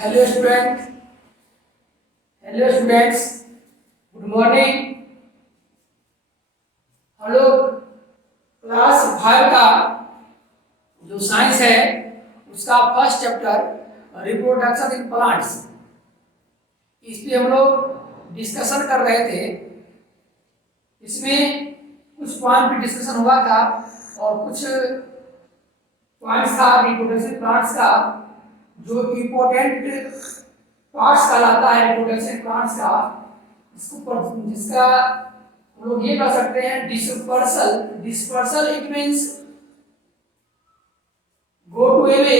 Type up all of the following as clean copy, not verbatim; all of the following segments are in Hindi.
Hello student, hello students, good morning. हम लोग क्लास 5 का जो साइंस है उसका first chapter reproduction in plants, इस पे हम लोग डिस्कशन कर रहे थे। इसमें कुछ पॉइंट पे डिस्कशन हुआ था और कुछ पॉइंट्स था रिप्रोडक्शन प्लांट्स का जो इम्पोर्टेंट पार्ट्स कहलाता है रिप्रोडक्शन प्लांट्स का, जिसका हम लोग ये कह सकते हैं dispersal. Dispersal it means go to away,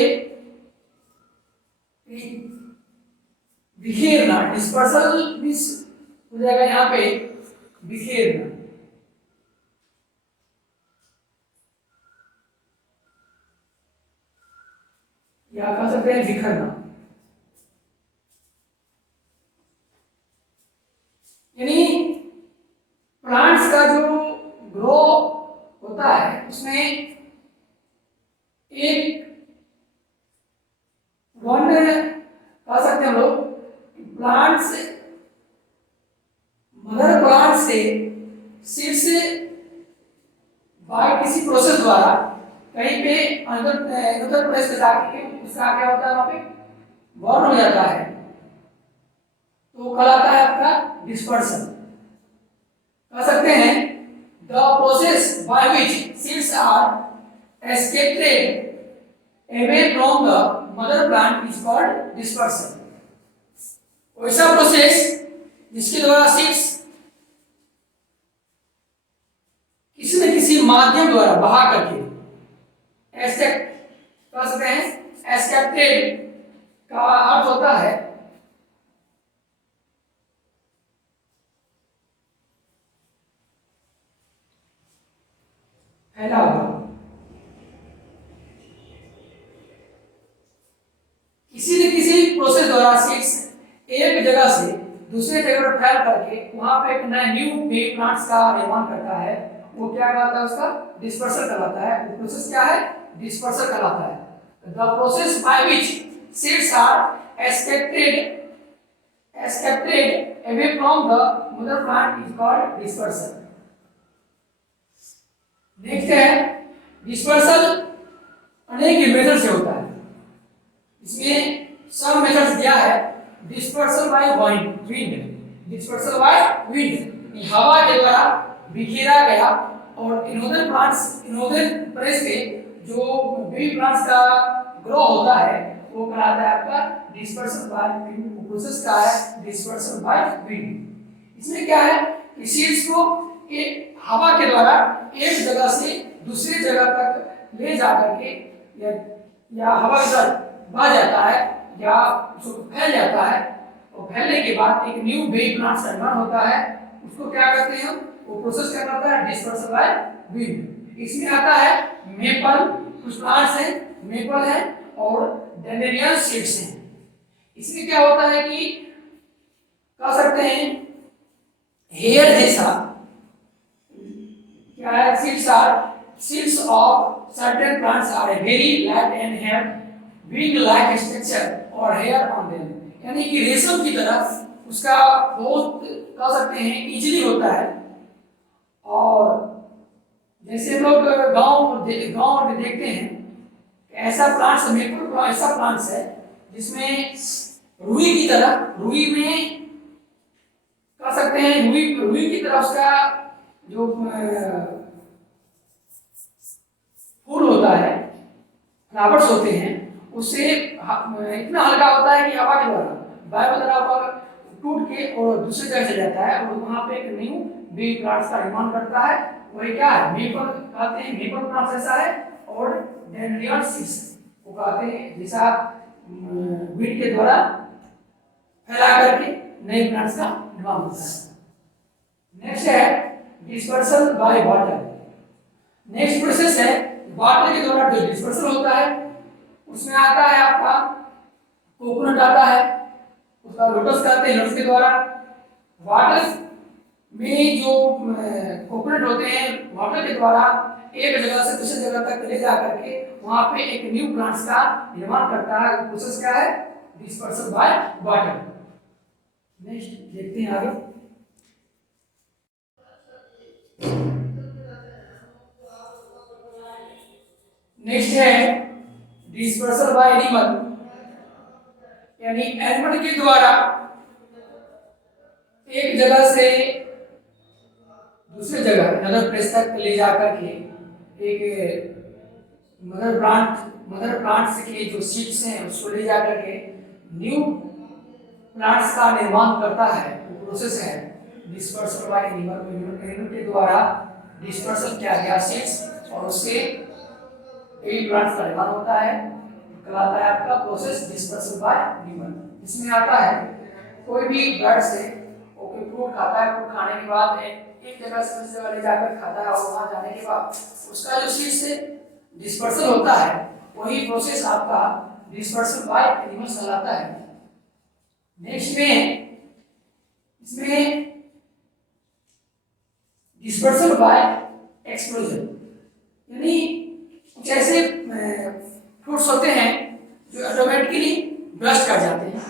बिखेरना। डिस्पर्सल मीन्स हो जाएगा यहाँ पे बिखेरना। या कह सकते हैं बिखरना। यानी प्लांट्स का जो ग्रो होता है उसमें एक वन कह सकते हैं हम लोग प्लांट्स, मदर प्लांट से सीड्स बाय किसी प्रोसेस द्वारा कहीं पे अनदर प्लेस पे जाके उसका क्या होता है, वहां पे बर्न हो जाता है, तो कहलाता है आपका डिस्पर्सन। कह सकते हैं the process by which seeds are escaped away from the mother plant is called dispersion। वैसा प्रोसेस जिसके द्वारा सीड्स किसी न किसी माध्यम द्वारा बहा करके एस्केप, कह सकते हैं एस्केप्टेड का अर्थ होता है फैला हुआ। किसी न किसी प्रोसेस द्वारा सीड्स एक जगह से दूसरे जगह पर फैल करके वहां पे एक नया न्यू बेबी प्लांट्स का निर्माण करता है, वो क्या कहलाता है, उसका डिस्पर्सल कहलाता है। वो प्रोसेस क्या है, डिस्पर्सल कहलाता है। The process by which seeds are escaped away from the mother plant is called dispersal। देखते हैं डिस्पर्सल अनेक मेथड से होता है। इसमें सब मेथड्स दिया है। Dispersal by wind, dispersal by wind, हवा के द्वारा बिखेरा गया और इनोदर प्लांट्स, इनोदर प्लेस पे जो बेबी प्लांट्स का ग्रो होता है वो कहलाता है आपका डिस्पर्सल बाय विंड। प्रोसेस का है डिस्पर्सल बाय विंड। इसमें क्या है कि सीड्स को एक हवा के द्वारा एक जगह से दूसरी जगह तक ले जाकर के या हवा के साथ बह जाता है या उसको फैल जाता है, और फैलने के बाद एक न्यू बेबी प्लांट का निर्माण होता है। उसको क्या कहते हैं हम, वो प्रोसेस क्या कहता है, डिस्पर्सल बाय विंड। इसमें आता है मेपल, कुछ प्लांट्स हैं मेपल है और डेंडेरियन सीड्स हैं। इसमें क्या होता है कि कह सकते हैं हेयर जैसा क्या है, seeds of certain plants are very light and have wing-like structure or hair on them। यानी कि रेशम की तरह उसका बहुत कह सकते हैं इजीली होता है। और जैसे हम लोग गांव में देखते हैं ऐसा प्लांट्स, मेपल ऐसा प्लांट्स है जिसमें रुई की तरह, रुई में कह सकते हैं रुई की तरह उसका जो फूल होता है, फ्लावर्स होते हैं, उससे इतना हल्का होता है कि हवा के द्वारा वायु द्वारा टूट के और दूसरी जगह चले जाता है और वहां पे एक न्यू बेबी प्लांट्स का निर्माण करता है। वही क्या है, मेपल कहते हैं, मेपल प्लांट्स ऐसा है। और डेंड्रियन सीड्स को कहते हैं जैसा विंड के द्वारा फैला करके नए प्लांट्स का निर्माण होता है। नेक्स्ट है dispersal by water. Next process है वाटर के द्वारा जो डिस्पर्सल होता है। उसमें आता है आपका कोकोनट आता है, उसका लोटस कहते हैं, लोटस के द्वारा वाटर में जो कोकोनट होते हैं वाटर के द्वारा एक जगह से दूसरी जगह तक ले जा करके वहां पे एक न्यू प्लांट्स का निर्माण करता है। प्रोसेस क्या है, डिस्पर्सल बाय वाटर। नेक्स्ट देखते हैं आगे। नेक्स्ट है डिस्पर्सल बाय एनिमल, यानी एनिमल के द्वारा एक जगह से दूसरी जगह अनदर प्लेस तक ले जाकर के एक मदर प्लांट्स के जो सीड्स हैं उसको ले जाकर के न्यू प्लांट्स का निर्माण करता है, वो प्रोसेस है डिस्पर्सल बाय एनिमल के द्वारा डिस्पर्सल किया गया सीड्स और उससे कई प्लांट्स का निर्माण होता है, कहलाता है आपका प्रोसेस डिस्पर्सल बाय एनिमल। इसमें आता है कोई भी बर्ड से वो कोई फ्रूट खाता है, फ्रूट खाने के बाद एक जगह से दूसरी जगह ले जाकर खाता है और वहां जाने के बाद उसका जो सीड से डिस्पर्सल होता है वही प्रोसेस आपका डिस्पर्सल बाय एनिमल कहलाता है। नेक्स्ट में इसमें डिस्पर्सल बाय एक्सप्लोजन, यानी कुछ ऐसे फ्रूट्स होते हैं जो ऑटोमेटिकली ब्रस्ट कर जाते हैं,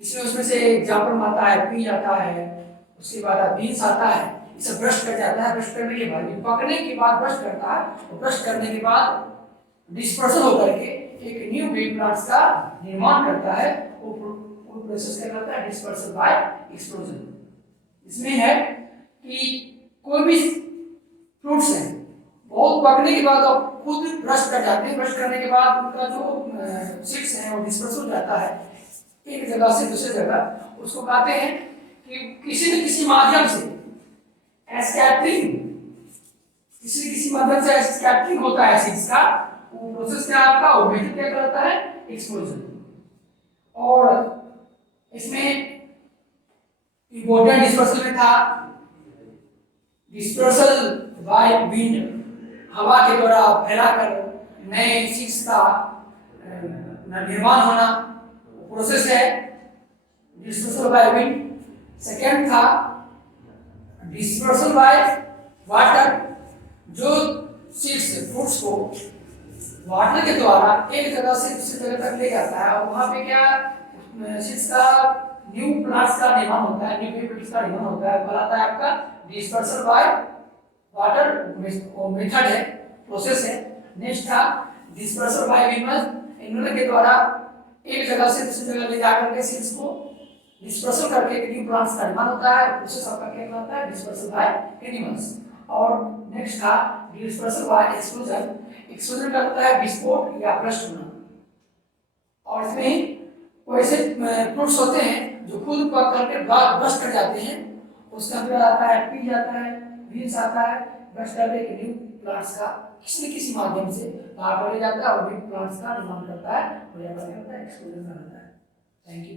इसमें उसमें से एग्जाम्पल आता है पीच आता है, उसके बाद बीन्स आता है, इसे ब्रश कर जाता है। ब्रश करने के बाद पकने के बाद ब्रश करता है और ब्रश करने के बाद डिस्पर्सल होकर के एक न्यू ग्रीन प्लांट्स का निर्माण करता है, वो प्रोसेस कहलाता है डिस्पर्सल बाय एक्सप्लोजन। इसमें है कि कोई भी फ्रूट्स हैं बहुत पकने के बाद आप खुद ब्रश कर जाते हैं, ब्रश करने के बाद उनका जो सीड्स हैं वो डिस्पर्सल हो जाता है एक जगह से दूसरी जगह। उसको कहते हैं कि किसी न किसी माध्यम से स्कैटरिंग, किसी माध्यम से स्कैटरिंग होता है सीड्स का, वो प्रोसेस क्या आपका वो मेथड क्या कहलाता है एक्सप्लोजन। और इसमें इंपॉर्टेंट डिस्पर्सल में था डिस्पर्सल बाय विंड, हवा के द्वारा फैलाकर नए सीड्स का निर्माण होना, प्रोसेस है डिस्पर्सल बाय विंड। सेकेंड था डिस्पर्सल बाय वाटर, जो सीड्स फ्रूट्स को वाटर के द्वारा एक जगह से दूसरी जगह तक ले जाता है और वहां पे क्या सीड्स का न्यू प्लांट्स का निर्माण होता है, न्यू प्लांट्स का निर्माण होता है, कहलाता है आपका डिस्पर्सल बाय वाटर मेथड है, प्रोसेस है। नेक्स्ट था डिस्पर्सल बाय एनिमल के द्वारा एक जगह से दूसरी जगह ले जाकर के सीड्स को डिस्पर्सल करके एक न्यू प्लांट्स का निर्माण होता है, प्रोसेस आपका क्या कहलाता है डिस्पर्सल बाय एनिमल्स। और नेक्स्ट था डिस्पर्सल बाय एक्सप्लोजन, एक्सप्लोजन करता है विस्फोट या ब्रस्ट होना। और इसमें वैसे फ्रूट्स होते हैं जो खुद पक करके ब्रस्ट कर जाते हैं, उसका अंदर आता है पीच आता है, बीन्स आता है, ब्रस्ट करने के न्यू प्लांट्स का किसी न किसी माध्यम से बाहर ले जाता है और न्यू प्लांट्स का निर्माण करता है और यह करता है एक्सप्लोजन करता है। Thank you.